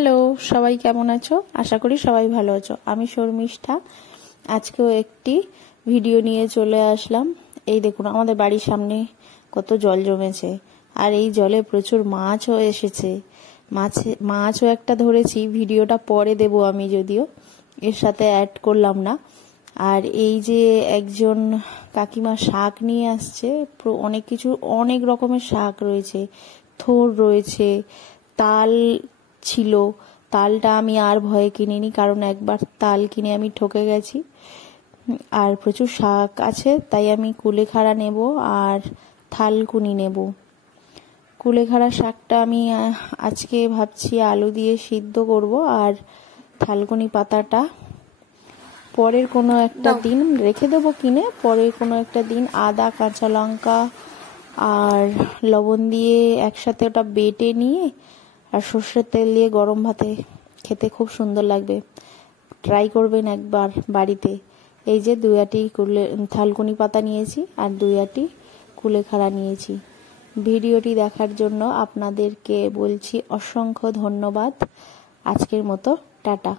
Hello, সবাই কেমন আছো? আশা করি সবাই ভালো আছো। আমি শর্মিষ্ঠা। আজকেও একটি ভিডিও নিয়ে চলে আসলাম। এই দেখুন, আমাদের বাড়ির সামনে কত জল জমেছে, আর এই জলে প্রচুর মাছও এসেছে। মাছও একটা ধরেছি, ভিডিওটা পরে দেব আমি, যদিও এর সাথে অ্যাড করলাম না। আর এই যে একজন কাকিমা শাক নিয়ে আসছে, অনেক রকমের শাক রয়েছে, থোর রয়েছে, তাল ছিল। তালটা আমি আর ভয়ে কিনিনি, কারণ একবার তাল কিনে আমি ঠকে গেছি। আর প্রচুর শাক আছে, তাই আমি কুলেখাড়া নেব আর থালকুনি নেব। কুলেখাড়া শাকটা আমি আজকে ভাবছি আলু দিয়ে সিদ্ধ করব, আর থালকুনি পাতাটা পরের কোনো একটা দিন রেখে দেবো কিনে। পরের কোনো একটা দিন আদা, কাঁচা লঙ্কা আর লবণ দিয়ে একসাথে ওটা বেটে নিয়ে আর সর্ষের তেল দিয়ে গরম ভাতে খেতে খুব সুন্দর লাগবে। ট্রাই করবেন একবার বাড়িতে। এই যে 2 আটি থালকুনি পাতা নিয়েছি আর 2 আটি কুলেখাড়া নিয়েছি। ভিডিওটি দেখার জন্য আপনাদেরকে বলছি অসংখ্য ধন্যবাদ। আজকের মতো টাটা।